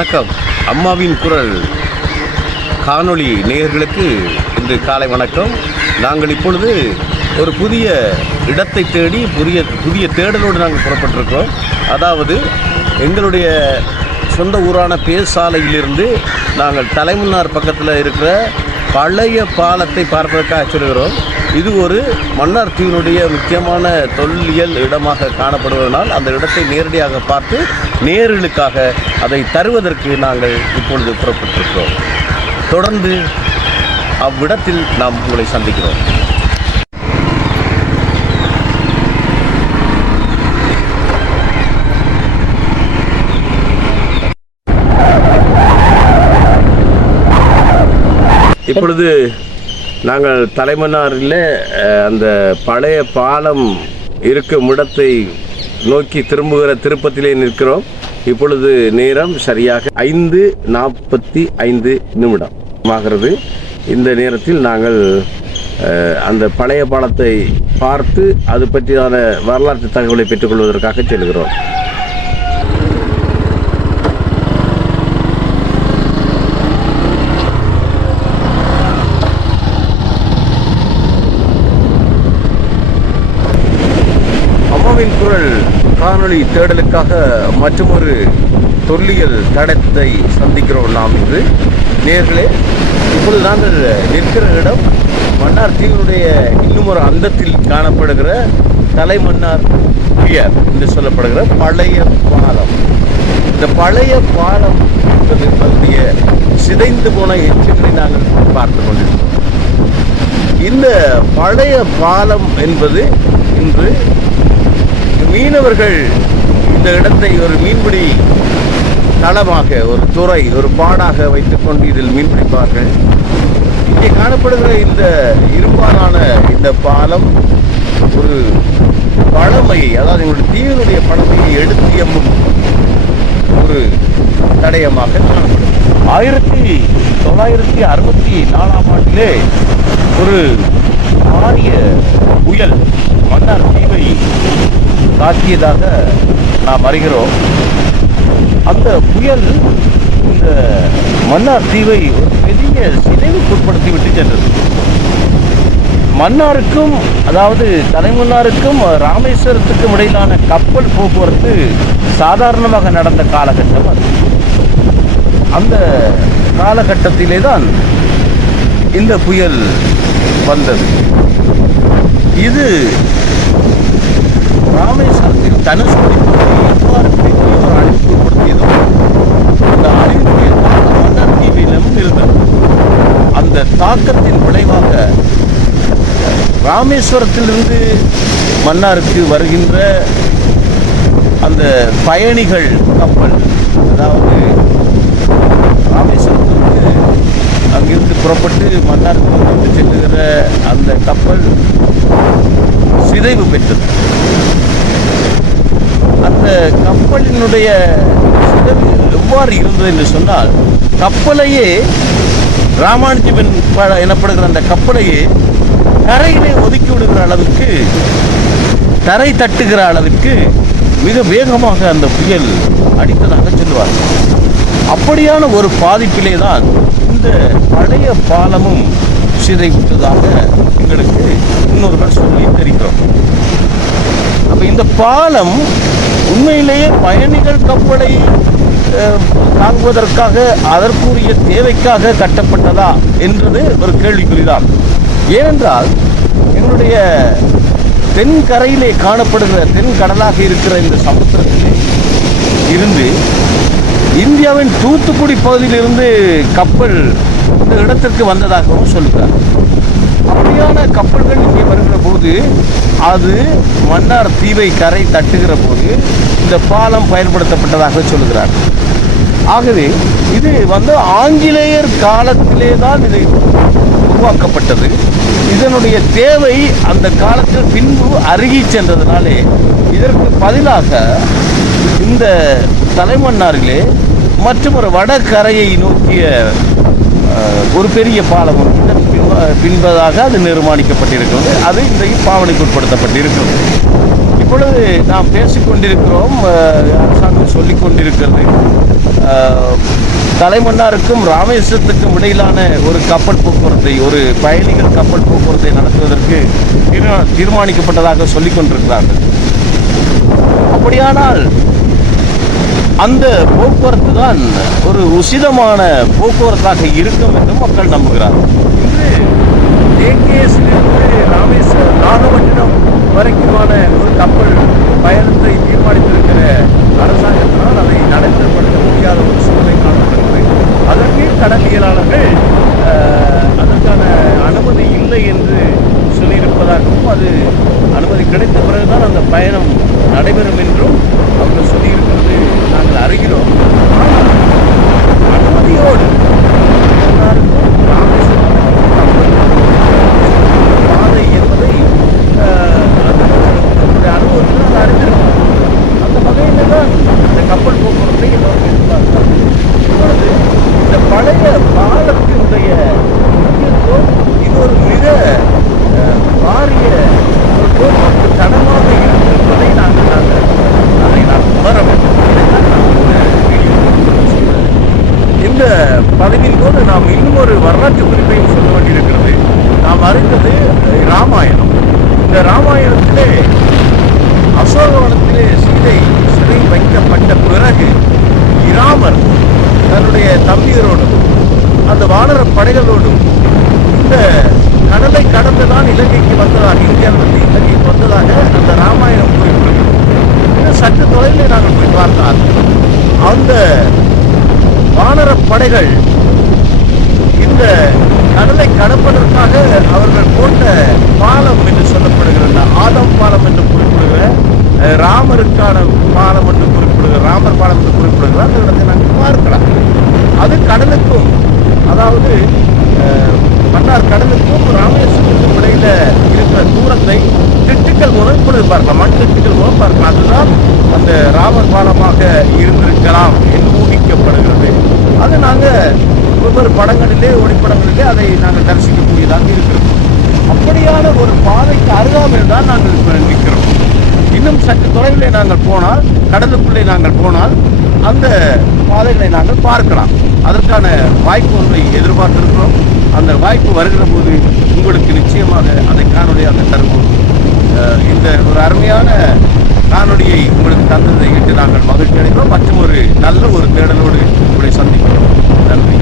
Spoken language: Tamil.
வணக்கம். அம்மாவின் குரல். காணொளி நேயர்களுக்கு இன்று காலை வணக்கம். நாங்கள் இப்பொழுது ஒரு புதிய இடத்தை தேடி புதிய புதிய தேடலோடு நாங்கள் புறப்பட்டிருக்கிறோம். அதாவது எங்களுடைய சொந்த ஊரான பேசாலையிலிருந்து நாங்கள் தலைமன்னார் பக்கத்தில் இருக்கிற பழைய பாலத்தை பார்ப்பதற்காக சொல்கிறோம் இது ஒரு மன்னார் தீவினுடைய முக்கியமான தொல்லியல் இடமாக காணப்படுவதனால் அந்த இடத்தை நேரடியாக பார்த்து நேர்களுக்காக அதை தருவதற்கு நாங்கள் இப்பொழுது புறப்பட்டிருக்கிறோம். தொடர்ந்து அவ்விடத்தில் நாம் உங்களை சந்திக்கிறோம். இப்பொழுது நாங்கள் தலைமன்னாரில் அந்த பழைய பாலம் இருக்கும் இடத்தை நோக்கி திரும்புகிற திருப்பத்திலே நிற்கிறோம். இப்பொழுது நேரம் சரியாக ஐந்து நாற்பத்தி ஐந்து நிமிடம் ஆகிறது. இந்த நேரத்தில் நாங்கள் அந்த பழைய பாலத்தை பார்த்து அது பற்றியான வரலாற்று தகவலை பெற்றுக்கொள்வதற்காக செல்கிறோம். அம்மாவின் குரல் காணொளி தேடலுக்காக மற்றொரு தொல்லியல் தடத்தை சந்திக்கிறோம் நாம் இன்று. நேர்களே இப்பொழுது நாங்கள் நிற்கிற இடம் மன்னார் தீவினுடைய இன்னும் ஒரு அந்தத்தில் காணப்படுகிற தலைமன்னார் பியர் என்று சொல்லப்படுகிற பழைய பாலம். இந்த பழைய பாலம் என்பது அதனுடைய சிதைந்து போன எச்சங்களை நாங்கள் பார்த்து கொண்டிருக்கிறோம். இந்த பழைய பாலம் என்பது இன்று மீனவர்கள் இந்த இடத்தை ஒரு மீன்பிடி தளமாக ஒரு துறை ஒரு பாடாக வைத்துக்கொண்டு இதில் மீன் பிடிப்பார்கள். இங்கே காணப்படுகிற இந்த இரும்பாலான இந்த பாலம் ஒரு பழமையை அதாவது எங்களுடைய தீவினுடைய பழமையை எடுத்து எம்மும் ஒரு தடயமாக காணப்படும். ஆயிரத்தி தொள்ளாயிரத்தி அறுபத்தி நாலாம் ஆண்டிலே ஒரு பாரிய புயல் மன்னார் தீவை தாக்கியதாக நாம் அறிகிறோம். அந்த புயல் இந்த மன்னார் தீவை ஒரு பெரிய சிதைவுக்குட்படுத்தி விட்டு சென்றது. மன்னாருக்கும் அதாவது தலைமன்னாருக்கும் ராமேஸ்வரத்துக்கும் இடையிலான கப்பல் போக்குவரத்து சாதாரணமாக நடந்த காலகட்டம் அது. அந்த காலகட்டத்திலே தான் இந்த புயல் வந்தது. இது ராமேஸ்வரத்தில் தனுஷ்கோடி பகுதியை எவ்வாறு பெரிய ஒரு அழிவுக்கு உட்படுத்தியதோ அந்த அழிவுடைய தாக்கம் மன்னார் தீவிலும் இருந்தது அந்த தாக்கத்தின் விளைவாக ராமேஸ்வரத்திலிருந்து மன்னாருக்கு வருகின்ற அந்த பயணிகள் கப்பல் அதாவது ராமேஸ்வரத்திலிருந்து அங்கிருந்து புறப்பட்டு மன்னாருக்கு கொண்டு செல்லுகிற அந்த கப்பல் சிதைவு பெற்றது. அந்த கப்பலினுடைய சிதைவு எவ்வாறு இருந்தது என்று சொன்னால் கப்பலையே ராமானுஜம் எனப்படுகிற அந்த கப்பலையே தரையிலே ஒதுக்கி விடுகிற அளவுக்கு தரை தட்டுகிற அளவிற்கு மிக வேகமாக அந்த புயல் அடித்ததாக சொல்லுவார் அப்படியான ஒரு பாதிப்பிலே தான் இந்த பழைய பாலமும் சிதைவிட்டதாக எங்களுக்கு இன்னொருவர் சொல்லி தெரிகிறோம். அப்போ இந்த பாலம் உண்மையிலேயே பயணிகள் கப்பலை தாங்குவதற்காக அதற்குரிய தேவைக்காக கட்டப்பட்டதா என்றது ஒரு கேள்விக்குறிதான். ஏனென்றால் எங்களுடைய தென்கரையிலே காணப்படுகிற தென்கடலாக இருக்கிற இந்த சமுத்திரத்திலே இருந்து இந்தியாவின் தூத்துக்குடி பகுதியிலிருந்து கப்பல் இந்த இடத்திற்கு வந்ததாகவும் சொல்கிறார். அப்படியான கப்பல்கள் இங்கே வருகிற போது அது மன்னார் தீவை கரை தட்டுகிற போது இந்த பாலம் பயன்படுத்தப்பட்டதாக சொல்லுகிறார் ஆகவே இது வந்து ஆங்கிலேயர் காலத்திலே தான் இது உருவாக்கப்பட்டது. இதனுடைய தேவை அந்த காலத்தில் பின்பு அருகி சென்றதுனாலே இதற்கு பதிலாக இந்த தலைமன்னார்களே மற்றும் ஒரு வடகரையை நோக்கிய ஒரு பெரிய பாலம் ஒன்று இதன் பின்பதாக அது நிர்மாணிக்கப்பட்டிருக்கிறது. அது இன்றைக்கு பாவனைக்கு உட்படுத்தப்பட்டிருக்கிறது. இப்பொழுது நாம் பேசிக்கொண்டிருக்கிறோம் அரசாங்கம் சொல்லிக் கொண்டிருக்கிறது தலைமன்னாருக்கும் ராமேஸ்வரத்துக்கும் இடையிலான ஒரு கப்பல் போக்குவரத்தை ஒரு பயணிகள் கப்பல் போக்குவரத்தை நடத்துவதற்கு தீர்மா- தீர்மானிக்கப்பட்டதாக சொல்லிக் கொண்டிருக்கிறார்கள். அப்படியானால் அந்த போக்குவரத்து தான் ஒரு உசிதமான போக்குவரத்தாக இருக்கும் என்று மக்கள் நம்புகிறார்கள் இன்று ஏகேஎஸ்லிருந்து ராமேஸ்வரம் நாகப்பட்டினம் வரைக்குமான ஒரு கப்பல் பயணத்தை தீர்மானித்திருக்கிற அரசாங்கத்தினால் அதை நடைமுறைப்படுத்த முடியாத ஒரு சூழ்நிலை காணப்படுகிறது பொறியியலாளர்கள் அதற்கான அனுமதி இல்லை என்று சொல்லியிருப்பதாகவும் அது அனுமதி கிடைத்த பிறகுதான் அந்த பயணம் நடைபெறும் என்றும் அவர்கள் சொல்லியிருக்கிறது நாங்கள் அறிகிறோம் ஆனால் அனுமதியோடு எல்லாருக்கும் ராமேஸ்வரம் கப்பல் பாதை என்பதை அஹ், அது நம்முடைய அனுபவத்தில் அதை அறிந்திருக்கிறோம் அந்த வகையில் தான் இந்த கப்பல் போக்குவரத்தை எல்லோரும் எதிர்பார்க்கிறார்கள் இப்பொழுது இந்த பழைய பாலத்தினுடைய முக்கியத்துவம் இது ஒரு மிக அஹ், பாரிய ஒரு போக்குவரத்து தடமாக இருந்திருப்பதை நாங்கள் நாங்கள் அதை நான் உணர வேண்டும் இதைத்தான் நான் இந்த வீடியோவில் சொல்கிறேன் இந்த பதிவின் போது நாம் இன்னும் ஒரு வரலாற்று குறிப்பையும் சொல்ல வேண்டியிருக்கிறது நாம் அறிந்தது அஹ், ராமாயணம் இந்த ராமாயணத்திலே அசோகவனத்திலே சீதை சிறை வைக்கப்பட்ட பிறகு இராமர் தம்பியரோடும் அந்த வானர படைகளோடும் இந்த கடலை கடந்துதான் இலங்கைக்கு வந்ததாக இந்தியாவிலிருந்து இலங்கைக்கு வந்ததாக அந்த ராமாயணம் கூறியுள்ளது. சற்று தொலைவில் நாங்கள் போய் பார்த்தால் அந்த வானர படைகள் இந்த கடலை கடப்பதற்காக அவர்கள் போட்ட பாலம் என்று சொல்லப்படுகிற ஆதம் பாலம் என்று குறிப்பிடுகிற ராமருக்கான பாலம் என்று குறிப்பிடுகிற ராமர் பாலம் என்று குறிப்பிடுகிற அந்த இடத்தை நாங்கள் பார்க்கலாம். அது கடலுக்கும் அதாவது மன்னார் கடலுக்கும் ராமேஸ்வரத்துக்கும் இடையில இருக்கிற தூரத்தை திட்டுக்கள் மூலம் இப்பொழுது பார்க்கலாம். மண் திட்டுக்கள் மூலம் பார்க்கலாம். அதுதான் அந்த ராமர் பாலமாக இருந்திருக்கலாம் என்று ஊகிக்கப்படுகிறது. அது நாங்கள் ஒவ்வொரு படங்களிலே ஒளிப்படங்களிலே அதை நாங்கள் தரிசிக்கக்கூடியதாக இருக்கிறோம். அப்படியான ஒரு பாதைக்கு அருகாமையில் தான் நாங்கள் நிற்கிறோம். இன்னும் சற்று தொலைவிலே நாங்கள் போனால் கடலுக்குள்ளே நாங்கள் போனால் அந்த பாதைகளை நாங்கள் பார்க்கலாம். அதற்கான வாய்ப்பு ஒன்றை எதிர்பார்த்திருக்கிறோம். அந்த வாய்ப்பு வருகிற போது உங்களுக்கு நிச்சயமாக அதை காணொலியாக தருவோம். இந்த ஒரு அருமையான காணொலியை உங்களுக்கு தந்ததை இட்டு நாங்கள் மகிழ்ச்சி அடைகிறோம் மற்றும் ஒரு நல்ல ஒரு தேடலோடு உங்களை சந்திக்கிறோம். நன்றி.